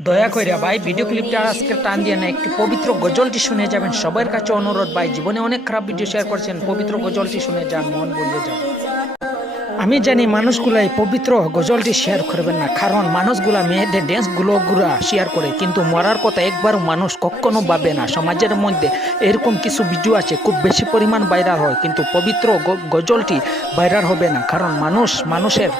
দয়া করে ভাই ভিডিও ক্লিপটা আজকে টান দিয়ে না একটি পবিত্র গজলটি শুনে যাবেন। সবার কাছে অনুরোধ ভাই, জীবনে অনেক খারাপ ভিডিও শেয়ার করছেন, পবিত্র গজলটি শুনে যান, মন বলিয়ে যান। আমি জানি মানুষগুলা এই পবিত্র গজলটি শেয়ার করবেন না, কারণ মানুষগুলা মেয়েদের ড্যান্সগুলো শেয়ার করে, কিন্তু মরার কথা একবারও মানুষ কখনো ভাবে না। সমাজের মধ্যে এরকম কিছু ভিডিও আছে খুব বেশি পরিমাণ ভাইরাল হয়, কিন্তু পবিত্র গজলটি ভাইরাল হবে না, কারণ মানুষের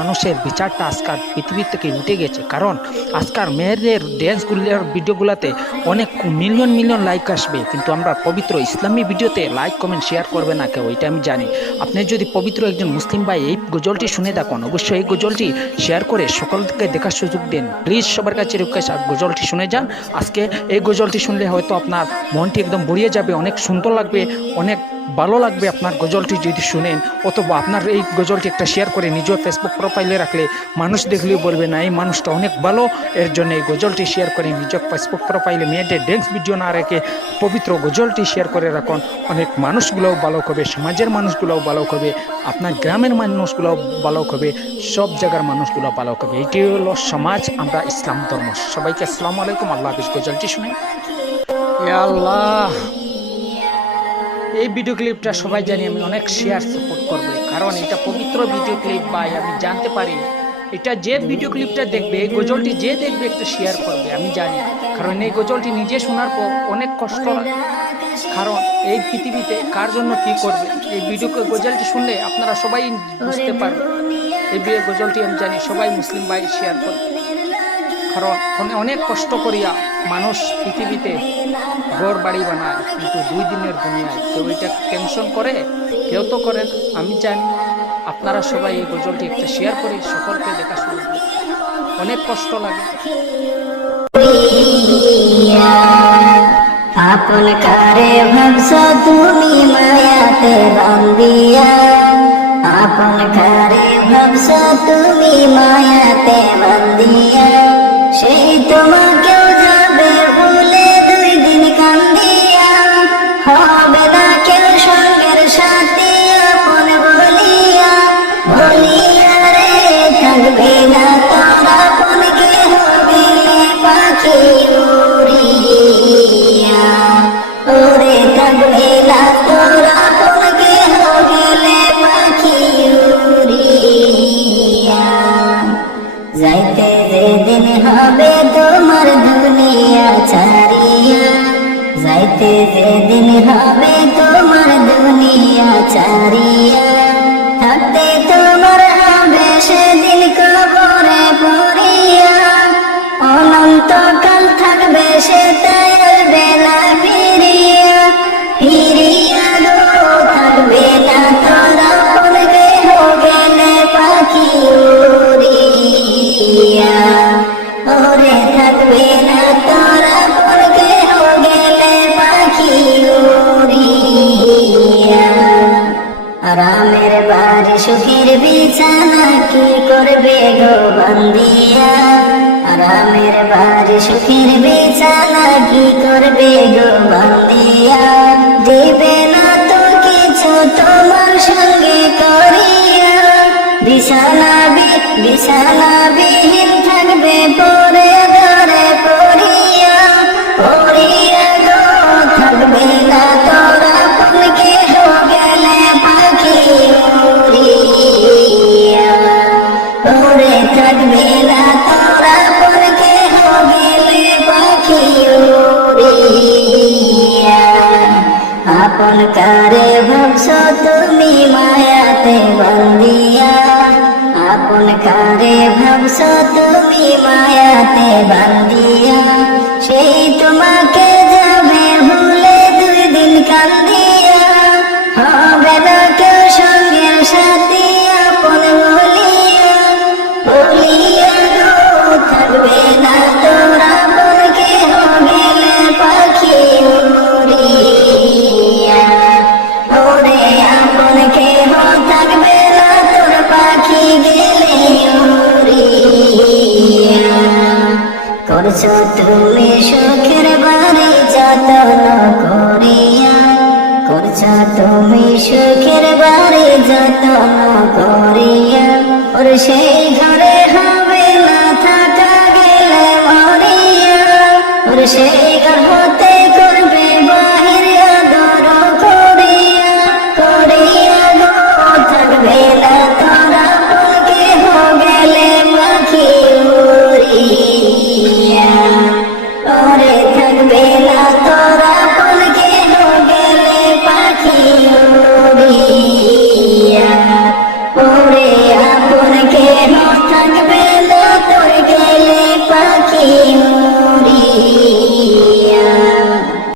মানুষের বিচারটা আজকাল পৃথিবী থেকে উঠে গেছে। কারণ আজকাল মেয়েদের ড্যান্সগুলোর ভিডিওগুলোতে অনেক মিলিয়ন লাইক আসবে, কিন্তু আমরা পবিত্র ইসলামী ভিডিওতে লাইক কমেন্ট শেয়ার করবে না কেউ, এটা আমি জানি। আপনি যদি পবিত্র একজন মুসলিম ভাই এই গজলটি শুনে দেখুন, অবশ্যই এই গজলটি শেয়ার করে সকলকে দেখার সুযোগ দিন। প্লিজ সবার কাছে রিকোয়েস্ট, গজলটি শুনে যান। আজকে এই গজলটি শুনলে হয়তো আপনার মনটি একদম ভরিয়ে যাবে, অনেক সুন্দর লাগবে, অনেক ভালো লাগবে আপনার গজলটি যদি শুনেন। অথবা আপনার এই গজলটি একটা শেয়ার করে নিজের ফেসবুক প্রোফাইলে রাখলে মানুষ দেখলেও বলবে না এই মানুষটা অনেক ভালো, এর জন্য এই গজলটি শেয়ার করে নিজের ফেসবুক প্রোফাইলে মেয়েদের ড্যান্স ভিডিও না রেখে পবিত্র গজলটি শেয়ার করে রাখুন। অনেক মানুষগুলোও ভালো হবে, সমাজের মানুষগুলোও ভালো হবে, আপনার গ্রামের মানুষগুলোও ভালো হবে, সব জায়গার মানুষগুলো ভালো হবে। এটি হলো সমাজ, আমরা ইসলাম ধর্ম। সবাইকে আসসালামু আলাইকুম, আল্লাহ হাফিজ। গজলটি শুনে আল্লাহ, এই ভিডিও ক্লিপটা সবাই জানি আমি অনেক শেয়ার সাপোর্ট করবে, কারণ এটা পবিত্র ভিডিও ক্লিপ ভাই। আমি জানতে পারি এটা যে ভিডিও ক্লিপটা দেখবে, এই গজলটি যে দেখবে একটা শেয়ার করবে, আমি জানি। কারণ এই গজলটি নিজে শোনার পর অনেক কষ্ট লাগে, কারণ এই পৃথিবীতে কার জন্য কি করবে এই ভিডিও গজলটি শুনলে আপনারা সবাই বুঝতে পারবে। এই গজলটি আমি জানি সবাই মুসলিম ভাই শেয়ার করবে, কারণ অনেক কষ্ট করিয়া মানুষ পৃথিবীতে ঘর বাড়ি বানায়, কিন্তু 2 দিনের দুনিয়ায় কেউ এটা টেনশন করে, কেউ তো করেন। আমি জানি আপনারা সবাই এই গজলটি একটা শেয়ার করে সকলকে দেখা শুরু করুন, অনেক কষ্ট লাগে। আপন কারে ভাবছ তুমি মায়াতে বান্দিয়া, আপন কারে ভাবছ তুমি মায়াতে বান্দিয়া, সেই তোমাকেও যাবে ভুলে 2 দিন কান্দিয়া, হবে না কেউ সঙ্গের সাথী আপন বলিয়া, বলিয়া রে থাকবে না তোর আপন কেহ দিলে পাখি উড়িয়া, ওরে থাকবে না তোর আপন কেহ গেলে পাখি উড়িয়া, যাইতে যেদিন হবে তোমার দুনিয়া ছাড়িয়া, যাইতে যেদিন হবে তোমার দুনিয়া ছাড়িয়া, থাকতে তোমার হবে সেদিন কবরে পড়িয়া, অনন্তকাল থাকবে সেটাই আসবে না ফিরিয়া, ফিরিয়া গো থাকবে না তোর আপন কেহ গেলে পাখি উড়িয়া, ওরে থাকবে না তোর আপন কেহ গেলে পাখি উড়িয়া, আরামের বাড়ি সুখের বিছানা কি করবে গো বান্দিয়া, আরামের বাড়ি সুখের বিছানা কি করবে গো বান্দিয়া, দিবে না তো কিছু তোমার সঙ্গে করিয়া, বিছানাবিহীন থাকবে পরে ধরে পড়িয়া, পড়িয়া গো থাকবে না তোর আপন কেহ গেলে পাখি উড়িয়া, ওরে থাকবে না তোর আপন কেহ গেলে পাখি উড়িয়া, আপন কারে ভাবছ তুমি মায়াতে বান্দিয়া, আপন কারে ভাবছ তুমি মায়াতে বান্দিয়া, সেই তোমাকে যাবে ভুলে 2 দিন কান্দিয়া, হবে না কেউ সঙ্গের সাথী আপন বলিয়া, বলিয়া গো থাকবে না তোর আপন কেহ গেলে পাখি উড়িয়া, ওরে আপন কেহ থাকবে না তোর পাখি গেলে উড়িয়া, করছো তুমি সুখের বাড়ি যত্ন করিয়া, করছো তুমি সুখের বাড়ি যত্ন করিয়া, ওর সেই ঘরে হবে না থাকা সেই গর্ভতে করবে বাহির আদর করিয়া করিয়া গো থাকবে না তোরা পলকে হো গেলে পাখি উড়িয়া ওরে থাকবে না তোরা পলকে হো গেলে পাখি উড়িয়া ওরে আপন কে থাকবে